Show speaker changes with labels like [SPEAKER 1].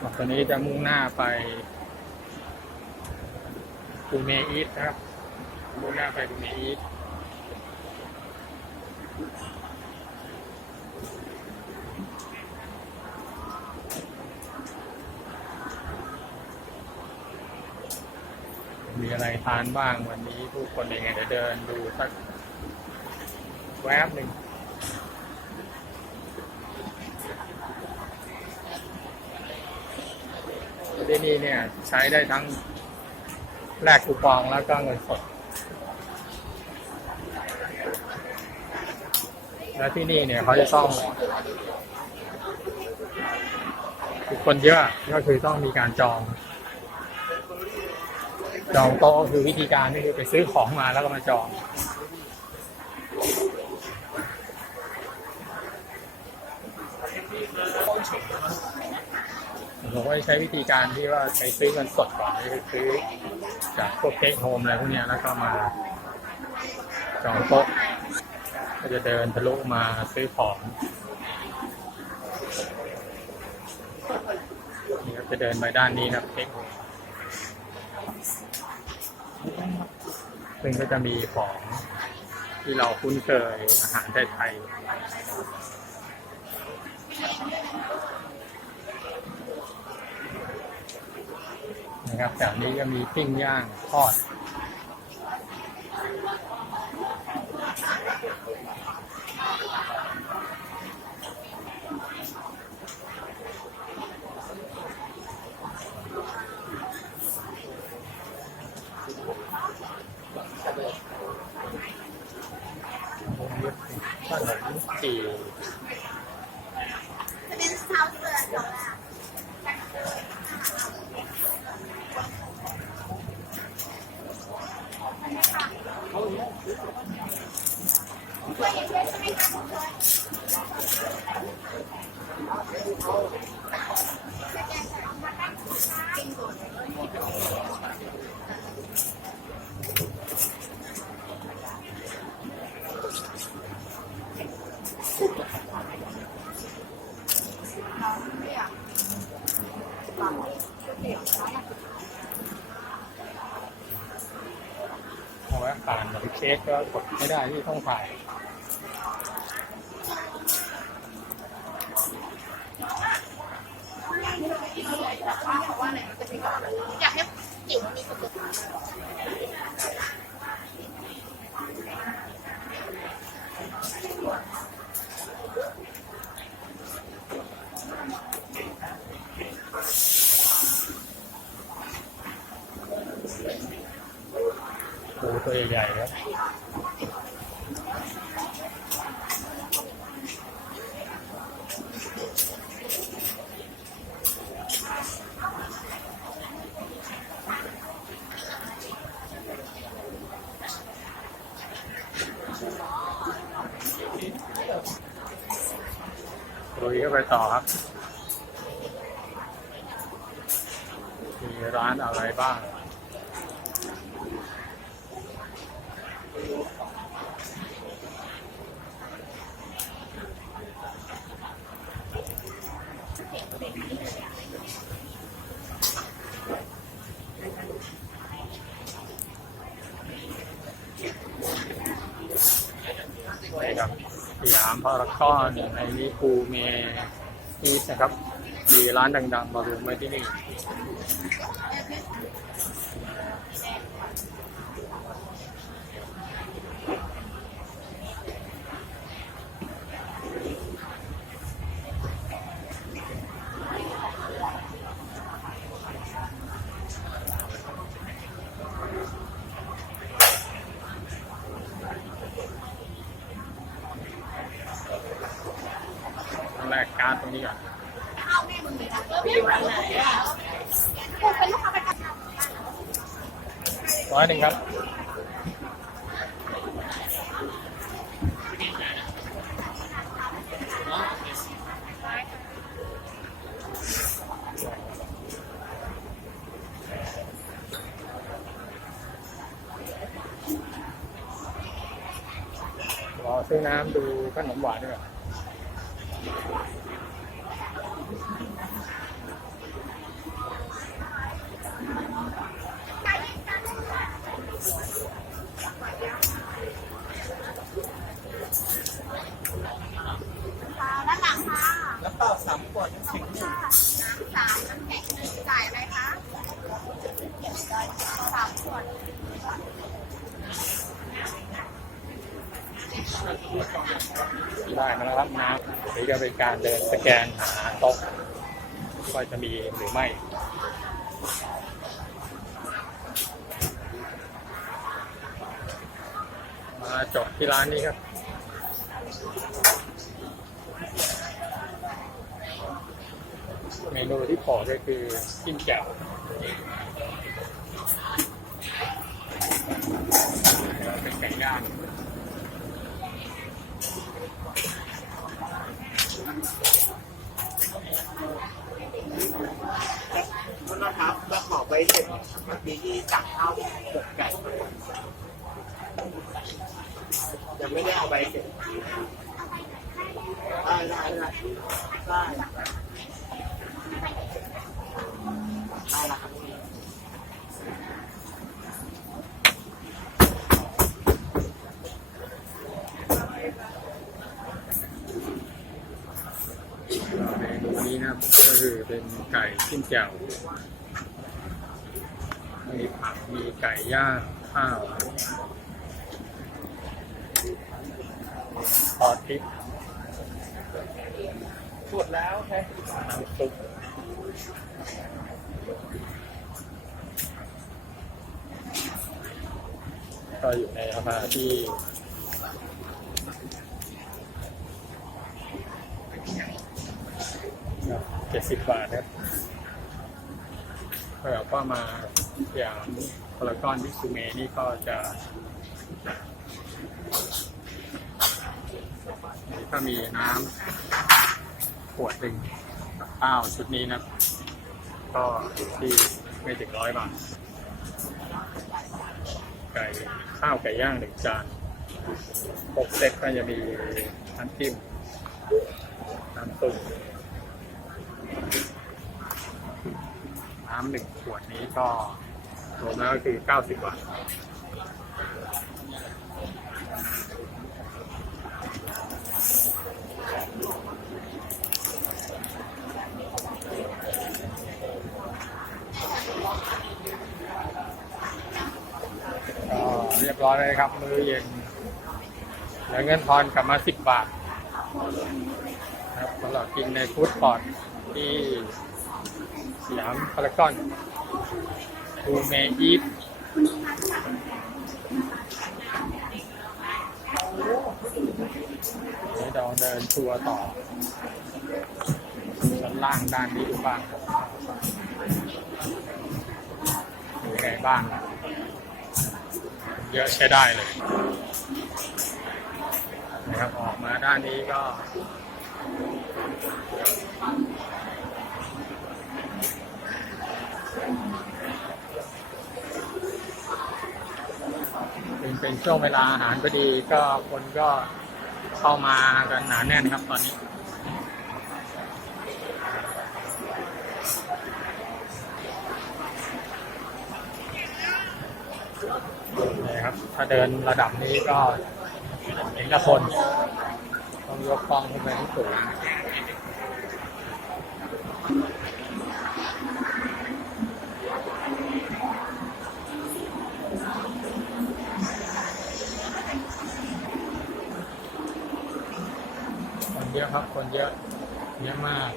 [SPEAKER 1] ตอนนี้จะมุ่งหน้าไปปูเมอีสนะครับ มุ่งหน้าไปปูเมอีสมีอะไรทานบ้างวันนี้ผู้คนยังไงเดี๋ยวเดินดูสักแวบหนึ่ง ที่นี่เนี่ย ใช้ได้ทั้งแลกคูปองแล้วก็เงินสด แล้วที่นี่เนี่ยเขาจะต้องคนเยอะก็คือต้องมีการจอง จองโต๊ะคือวิธีการก็คือไปซื้อของมาแล้วก็มาจอง ผมก็ใช้วิธีการที่ว่าไปซื้อเงินสดก่อนซื้อจากพวกเทคโฮมอะไรพวกนี้แล้วก็มาจองโต๊ะก็จะเดินทะลุมาซื้อของนี่ครับจะเดินไปด้านนี้นะครับเคโฮมซึ่งก็จะมีของที่เราคุ้นเคยอาหารไทย นะครับแถวนี้ก็มีปิ้งย่างทอด เอาไว้ผ่านแบบเค้กก็กดไม่ได้ที่ต้องถ่าย
[SPEAKER 2] อยากให้จิ๋วมีสุขภาพ
[SPEAKER 1] ปูตัว ใหญ่ครับลุยเข้าไปต่อครับ มีร้านอะไรบ้าง นะครับสยามพารากอนในนี้ภูเมอีนะครับ มีร้านดังๆ มารวมไว้ที่นี่ ตรงนี้ก่อน
[SPEAKER 2] พี่วันไหนอะเป็นลูกค้าประจำ
[SPEAKER 1] ร้อยหนึ่งครับรอซื้อน้ำดูขนมหวานด้วย
[SPEAKER 2] สามน้ำแข็งหนึ่งจ่ายอะไรคะสามขวด
[SPEAKER 1] ได้มาแล้วครับน้ำนี่ก็เป็นการเดินสแกนหาโต๊ะว่าจะมีหรือไม่มาจบที่ร้านนี้ครับ เมนูที่ขอก็คือจิ้มแจ่วเป็นไก่ย่าง
[SPEAKER 3] คุณนะครับจะขอใบเสร็จเมื่อกี้ที่สั่งข้าวหมกไก่ยังไม่ได้เอาใบเสร็จได้ได้ได้ได้ ได้ละครับ
[SPEAKER 1] เมนูนี้นะครับก็คือเป็นไก่จิ้มแจ่วมีผักมีไก่ย่างข้าวทอดพริก
[SPEAKER 3] หมดแล้วแค่
[SPEAKER 1] น้ำซุป ก็อยู่ในราคาที่เจ็ดสิบบาทครับแบบว่ามาอย่างพารากอนที่ซูเมนี่ก็จะนี่ก็มีน้ำขวดหนึ่งกับข้าวชุดนี้นะครับ ก็ที่ไม่ถึงร้อยบาท ไก่ข้าวไก่ย่างหนึ่งจานปกเซ็ตก็จะมีน้ำจิ้มน้ำซุปน้ำหนึ่งขวดนี้ก็รวมแล้วก็คือ 90 บาท เรียบร้อยเลยครับมื้อเย็นแล้วเงินทอนกลับมา10บบาทนะครับสำหรับกินในฟู้ดคอร์ทที่สยามพารากอนทูเมอีทเดี๋ยวเราเดินทัวร์ต่อด้านล่างด้านนี้ดูบ้าง ครับเป็นยังไงบ้างครับเยอะใช้ได้เลยนะครับออกมาด้านนี้ก็เป็นเป็นช่วงเวลาอาหารพอดีก็คนก็เข้ามากันหนาแน่นครับตอนนี้ นี่ครับ ถ้าเดินระดับนี้ก็เห็นละคน ต้องยกป้องขึ้นไปที่สูงคนเยอะครับ คนเยอะเยอะมาก